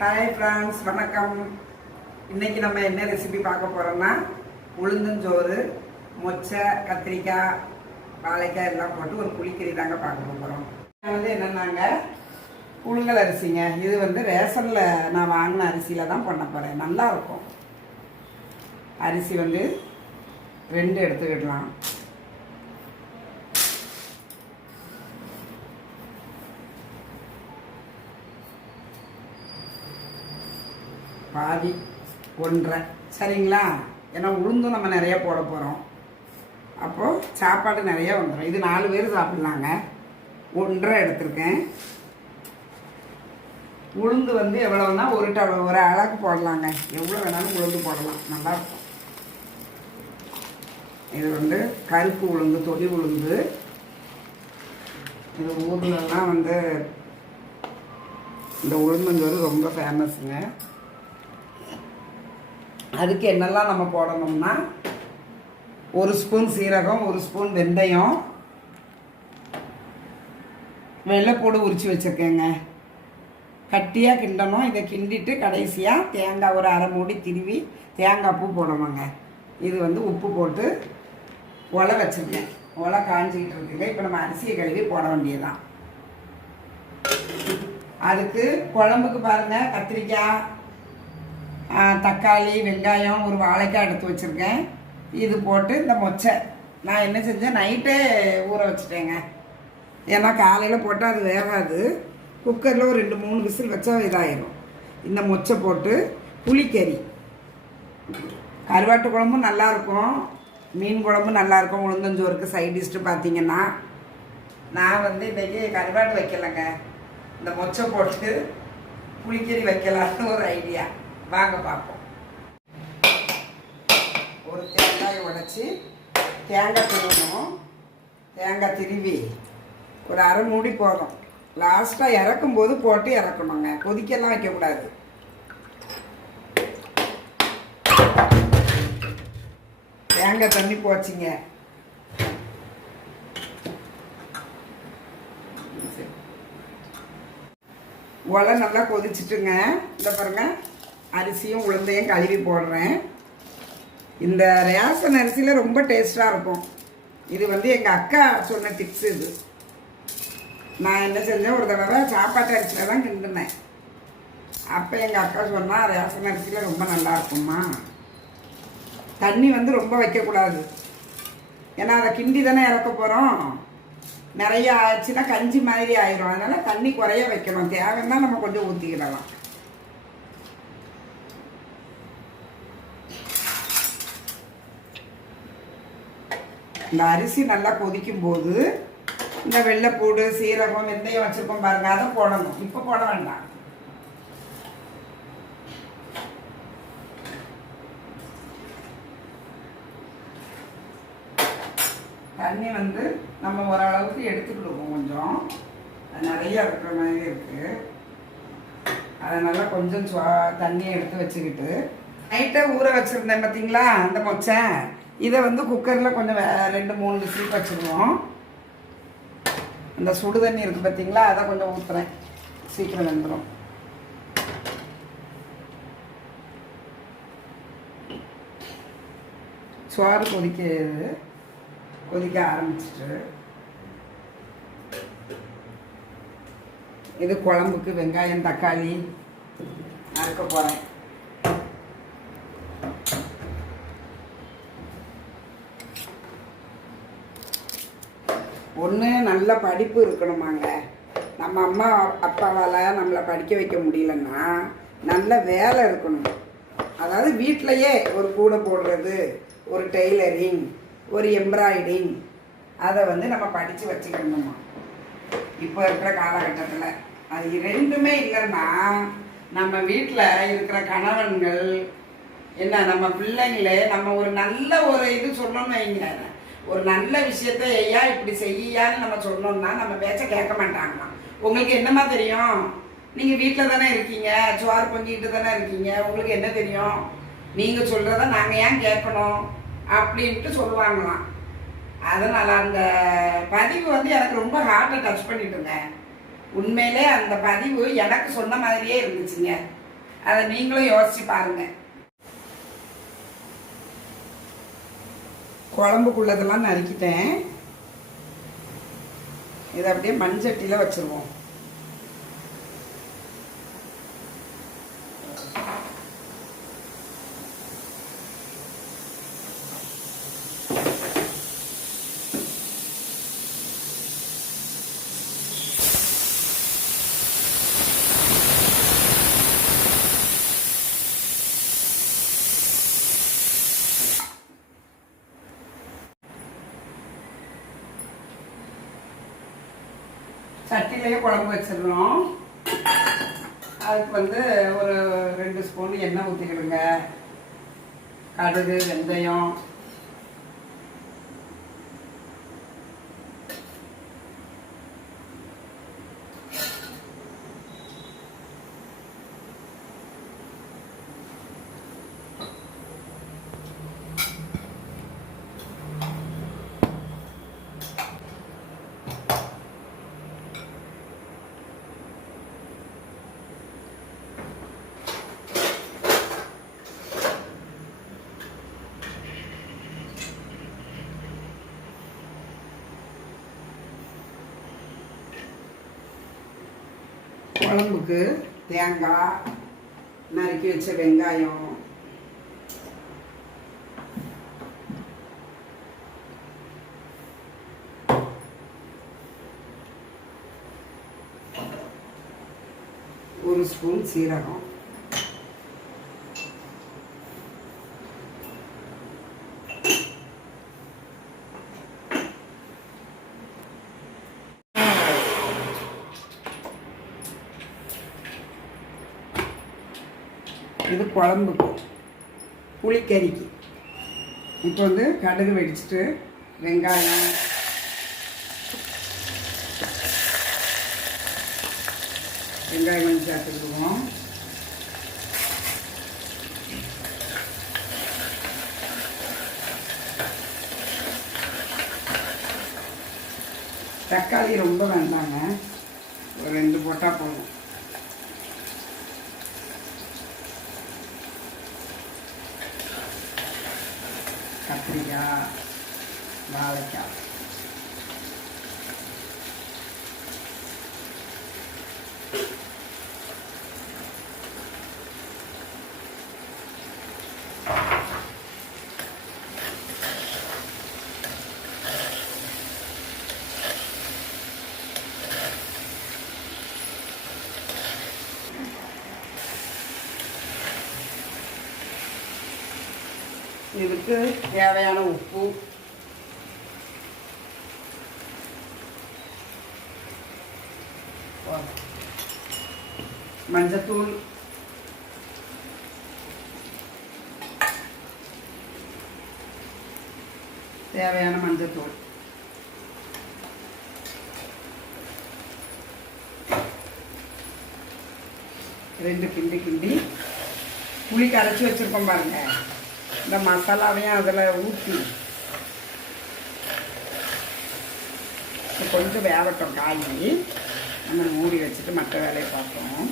Hi friends, வணக்கம். இன்றைக்கி நம்ம என்ன ரெசிபி பார்க்க போகிறோம்னா உளுந்தஞ்சோறு, மொச்சை, கத்திரிக்காய், வாழைக்காய் எல்லாம் போட்டு ஒரு புளிக்கறி தாங்க பார்க்க போகிறோம். என்னென்னாங்க புழுங்கல் அரிசிங்க. இது ரேஷனில் நான் வாங்கின அரிசியில் தான் பண்ண போகிறேன். நல்லாயிருக்கும். அரிசி 2 எடுத்துக்கிடலாம். பாதி 1.5 சரிங்களா? ஏன்னா உளுந்தும் நம்ம நிறைய போட போகிறோம். அப்போது சாப்பாடு நிறைய வந்துடும். இது 4 பேர் சாப்பிட்லாங்க. 1.5 எடுத்திருக்கேன். உளுந்து எவ்வளோன்னா ஒரு அழகு போடலாங்க. எவ்வளோ வேணாலும் உளுந்து போடலாம், நல்லாயிருக்கும். இது கருப்பு உளுந்து, தொடி உளுந்து. இது ஊர்லெலாம் இந்த உளுந்தஞ்சோறு ரொம்ப ஃபேமஸுங்க. அதுக்கு என்னெல்லாம் நம்ம போடணும்னா 1 ஸ்பூன் சீரகம், 1 ஸ்பூன் வெந்தயம், வெள்ளைப்பூடு உரித்து வச்சுருக்கேங்க. கட்டியாக கிண்டணும். இதை கிண்டிட்டு கடைசியாக தேங்காய் ஒரு அரை மூடி திருவி தேங்காய் பூ போடணுங்க. இது உப்பு போட்டு ஒலை வச்சுருக்கேன். ஒலை காஞ்சிக்கிட்டு இருக்குங்க. இப்போ நம்ம அரிசியை கழுவி போட வேண்டியதுதான். அதுக்கு குழம்புக்கு பாருங்கள், கத்திரிக்காய், தக்காளி, வெங்காயம், ஒரு வாழைக்காய் எடுத்து வச்சுருக்கேன். இது போட்டு இந்த மொச்சை நான் என்ன செஞ்சேன், நைட்டே ஊற வச்சுட்டேங்க. ஏன்னா காலையில் போட்டால் அது வேகாது. குக்கரில் ஒரு 2-3 விசில் வச்சா இதாகிடும். இந்த மொச்சை போட்டு புளிக்கறி, கருவாட்டு குழம்பும் நல்லாயிருக்கும், மீன் குழம்பும் நல்லாயிருக்கும். உளுந்தஞ்சோறுக்கு சைட் டிஷ்ட்டு பார்த்தீங்கன்னா நான் இன்றைக்கி கருவாட்டு வைக்கலைங்க. இந்த மொச்சை போட்டு புளிக்கறி வைக்கலான்னு ஒரு ஐடியா. வாங்க பார்ப்போம். ஒரு தேங்காயை உடைச்சி தேங்காய் திருவணும். தேங்காய் திருவி ஒரு அரை மூடி போதும். லாஸ்ட்டாக இறக்கும்போது போட்டு இறக்கணுங்க. கொதிக்கெல்லாம் வைக்கக்கூடாது. தேங்காய் தண்ணி போச்சுங்க. உலை நல்லா கொதிச்சுட்டுங்க. இந்த பாருங்க, அரிசியும் உளுந்தையும் கழுவி போடுறேன். இந்த ரேஷன் அரிசியில் ரொம்ப டேஸ்ட்டாக இருக்கும். இது எங்கள் அக்கா சொன்ன டிப்ஸ். இது நான் என்ன செஞ்சேன், ஒரு தடவை சாப்பாட்டு அரிசியில் தான் கிண்டினேன். அப்போ எங்கள் அக்கா சொன்னால் ரேஷன் அரிசியில் ரொம்ப நல்லா இருக்கும்மா. தண்ணி ரொம்ப வைக்கக்கூடாது. ஏன்னா அதை கிண்டி தானே இறக்க போகிறோம். நிறைய ஆச்சுன்னா கஞ்சி மாதிரி ஆயிரும். அதனால் தண்ணி குறைய வைக்கணும். தேவைன்னா நம்ம கொஞ்சம் ஊற்றிக்கிடலாம். இந்த அரிசி நல்லா கொதிக்கும் போது இந்த வெள்ளைப்பூடு, சீரகம், வெந்தயம் வச்சுருக்கோம் பாருங்க, அதை போடணும். இப்போ போட வேண்டாம். தண்ணி நம்ம ஓரளவுக்கு எடுத்துக்கிடுவோம். கொஞ்சம் நிறைய இருக்கிற மாதிரி இருக்குது. அதனால் கொஞ்சம் தண்ணியை எடுத்து வச்சுக்கிட்டு நைட்டை ஊற வச்சுருந்தேன் பார்த்தீங்களா அந்த மொச்சை. இதை குக்கரில் கொஞ்சம் 2-3 விசில் வச்சுருவோம். அந்த சுடு தண்ணி இருக்குது பார்த்தீங்களா, அதை கொஞ்சம் ஊற்றுறேன். சீக்கிரம் வெந்துடும். சோறு கொதிக்க ஆரம்பிச்சிட்டு இது குழம்புக்கு வெங்காயம், தக்காளி அறுக்க போகிறேன். ஒன்று நல்ல படிப்பு இருக்கணுமாங்க. நம்ம அம்மா அப்பாவால் நம்மளை படிக்க வைக்க முடியலன்னா நல்ல வேலை இருக்கணும். அதாவது வீட்டிலையே ஒரு கூடை போடுறது, ஒரு டெய்லரிங், ஒரு எம்ப்ராய்டிங், அதை நம்ம படித்து வச்சுக்கணுமா இப்போ இருக்கிற காலகட்டத்தில். அது 2மே இல்லைன்னா நம்ம வீட்டில் இருக்கிற கணவன்கள் என்ன, நம்ம பிள்ளைங்களே நம்ம ஒரு நல்ல ஒரு இது சொன்னோம்னு வைங்க, ஒரு நல்ல விஷயத்த ஐயா இப்படி செய்யான்னு நம்ம சொன்னோம்னா நம்ம பேச்ச கேட்க மாட்டாங்களாம். உங்களுக்கு என்னமா தெரியும்? நீங்கள் வீட்டில் தானே இருக்கீங்க, சோறு பொங்கிட்டு தானே இருக்கீங்க, உங்களுக்கு என்ன தெரியும்? நீங்கள் சொல்கிறத நாங்கள் ஏன் கேட்கணும் அப்படின்ட்டு சொல்லுவாங்களாம். அதனால் அந்த பதிவு எனக்கு ரொம்ப ஹார்ட்டை டச் பண்ணிட்டுங்க. உண்மையிலே அந்த பதிவு எனக்கு சொன்ன மாதிரியே இருந்துச்சுங்க. அதை நீங்களும் யோசிச்சு பாருங்க. குழம்புக்குள்ளதெல்லாம் நறுக்கிட்டேன். இதை அப்படியே மண்சட்டியில் வச்சுருவோம். சட்டிலேயே குழம்பு வச்சிடணும். அதுக்கு ஒரு 2 ஸ்பூன் எண்ணெய் ஊற்றிக்கிடுங்க. கடுகு, வெந்தயம், குழம்புக்கு தேங்காய், நறுக்கி வச்ச வெங்காயம், ஒரு ஸ்பூன் சீரகம், இது குழம்புக்கு, புளிக்கறிக்கு. இப்போ கடுகு வெடிச்சிட்டு வெங்காயம், கொஞ்சம் சேர்த்துக்கிடுவோம். தக்காளி ரொம்ப வேண்டாங்க, ஒரு 2 போட்டால் போதும். கத்திரிக்காய், வாழைக்காய், இதுக்கு தேவையான உப்பு, மஞ்சத்தூள், தேவையான மஞ்சத்தூள், ரெண்டு கிண்டி புளி கரைச்சி வச்சுருக்கோம் பாருங்க. இந்த மசாலாவையும் அதில் ஊற்றி கொஞ்சம் வேகட்டும். காய் நம்ம மூடி வச்சுட்டு மற்ற வேலையை பார்ப்போம்.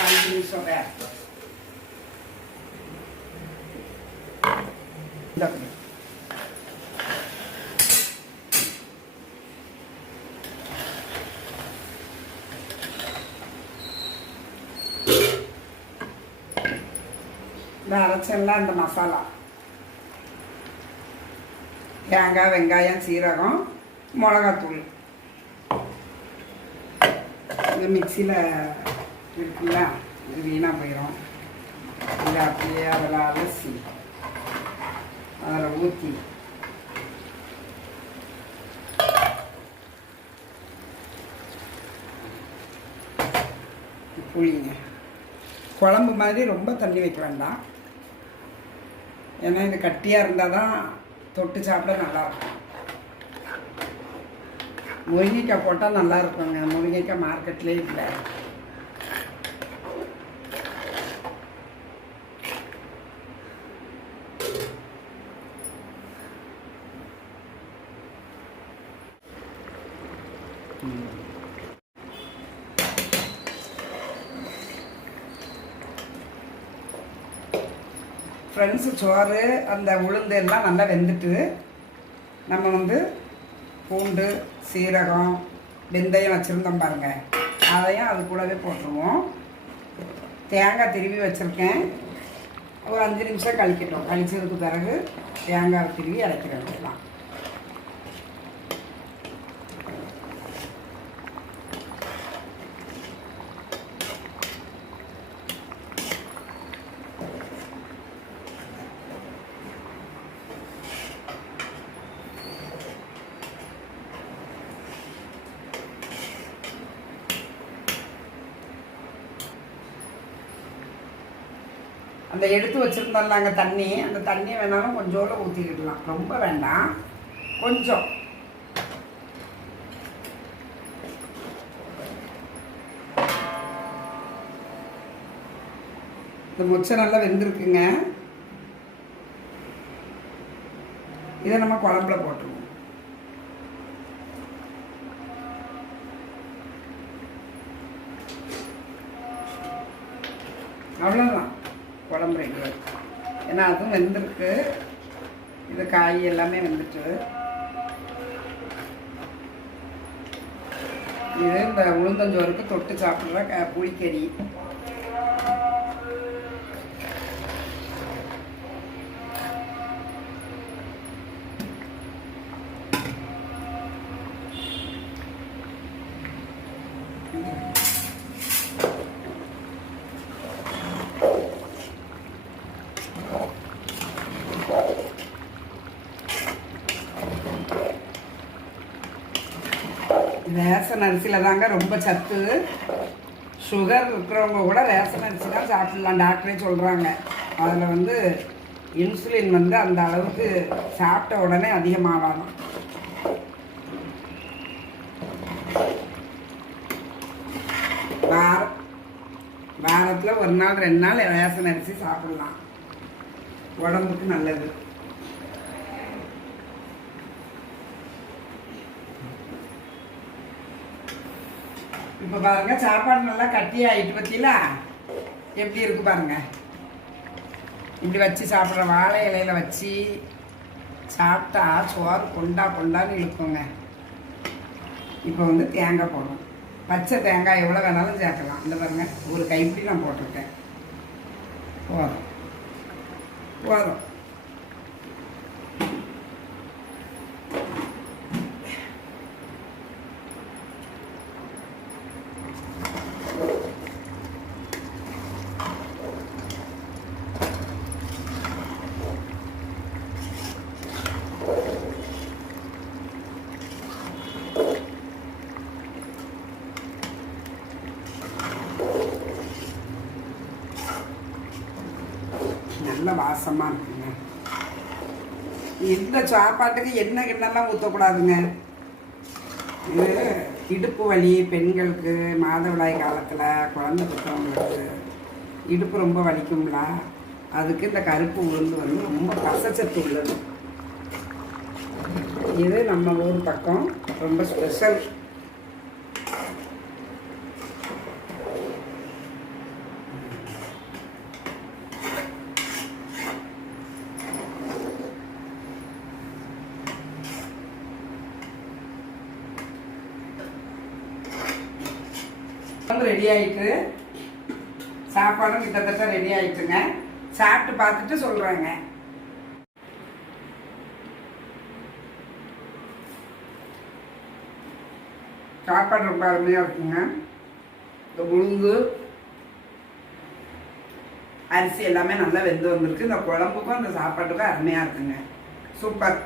5 நிமிஷம் வேகட்டும். இந்த அரைச்செல்லாம் இந்த மசாலா, தேங்காய், வெங்காயம், சீரகம், மிளகாத்தூள், இந்த மிக்சியில் இருக்குல்ல, இது வீணாக போயிடும். இதை அப்படியே அதில் அலசி அதில் ஊற்றி புளிங்க. குழம்பு மாதிரி ரொம்ப தண்ணி வைக்க வேண்டாம், ஏன்னா இது கட்டியாக இருந்தால் தான் தொட்டு சாப்பிட நல்லாயிருக்கும். முருங்கைக்காய் போட்டால் நல்லா இருக்குங்க. முருங்கைக்காய் மார்க்கெட்லேயே இல்லை. ஃப்ரெண்ட்ஸு சோறு அந்த உளுந்து எல்லாம் நல்லா வெந்துட்டு நம்ம வந்து பூண்டு சீரகம் வெந்தயம் வச்சுருந்தோம் பாருங்கள், அதையும் அது கூடவே போட்டுருவோம். தேங்காய் திருவி வச்சுருக்கேன், ஒரு 5 நிமிஷம் கழிக்கட்டும். கழிச்சதுக்கு பிறகு தேங்காய் திருவி இறக்கிற வேண்டியதான். அந்த எடுத்து வச்சுருந்தோம்ல அங்கே தண்ணி, அந்த தண்ணி வேணாலும் கொஞ்சோடு ஊற்றிக்கிடலாம், ரொம்ப வேண்டாம், கொஞ்சம். இந்த மொச்சை நல்லா வெந்திருக்குங்க. இதை நம்ம குழம்புல போட்டுருவோம். அவ்வளோதான், குழம்பு ரெடி ஆகிடுச்சு. ஏன்னா அதுவும் வெந்திருக்கு, இது காய் எல்லாமே வெந்துட்டு. இது இந்த உளுந்தஞ்சோறுக்கு தொட்டு சாப்பிட்ற புளிக்கறி. ரேஷன் அரிசியில் தாங்க ரொம்ப சத்து. சுகர் இருக்கிறவங்க கூட ரேஷன் அரிசி தான் சாப்பிட்லாம், டாக்டரே சொல்கிறாங்க. அதில் வந்து இன்சுலின் வந்து அந்த அளவுக்கு சாப்பிட்ட உடனே அதிகமாகலாம். வாரத்தில் 1 நாள் 2 நாள் ரேஷன் அரிசி சாப்பிட்லாம், உடம்புக்கு நல்லது. இப்போ பாருங்க, சாப்பாடு நல்லா கட்டியாகிட்டு பற்றிங்களா, எப்படி இருக்குது பாருங்க. இப்படி வச்சு சாப்பிட்ற வாழை இலையில் வச்சு சாப்பிட்டா சோறு கொண்டான்னு இழுக்குங்க. இப்போ வந்து தேங்காய் போடணும். பச்சை தேங்காய் எவ்வளோ வேணாலும் சேர்க்கலாம். இந்த பாருங்க, ஒரு கைப்பிடி நான் போட்டிருக்கேன். போதும். நல்ல வாசமாக இருக்குங்க. இந்த சாப்பாட்டுக்கு எண்ணெய் கிண்ணெல்லாம் ஊற்றக்கூடாதுங்க. இது இடுப்பு வலி பெண்களுக்கு, மாதவிடாய் காலத்தில் குழந்தை பெற்றவங்களுக்கு இடுப்பு ரொம்ப வலிக்கும்ல, அதுக்கு இந்த கருப்பு உளுந்து வந்து ரொம்ப கசச்சத்து உள்ளது. இது நம்ம ஊர் பக்கம் ரொம்ப ஸ்பெஷல். ரெடி ஆயிட்டு, சாப்பாடும் கிட்டத்தட்ட ரெடி ஆயிட்டுங்க. சாப்பிட்டு பார்த்துட்டு சொல்றாங்க. சாப்பாடு ரொம்ப அருமையாக இருக்குங்க. இந்த உளுந்து அரிசி எல்லாமே நல்லா வெந்து வந்திருக்கு. இந்த குழம்புக்கும் அந்த சாப்பாட்டுக்கும் அருமையாக இருக்குங்க. சூப்பர்.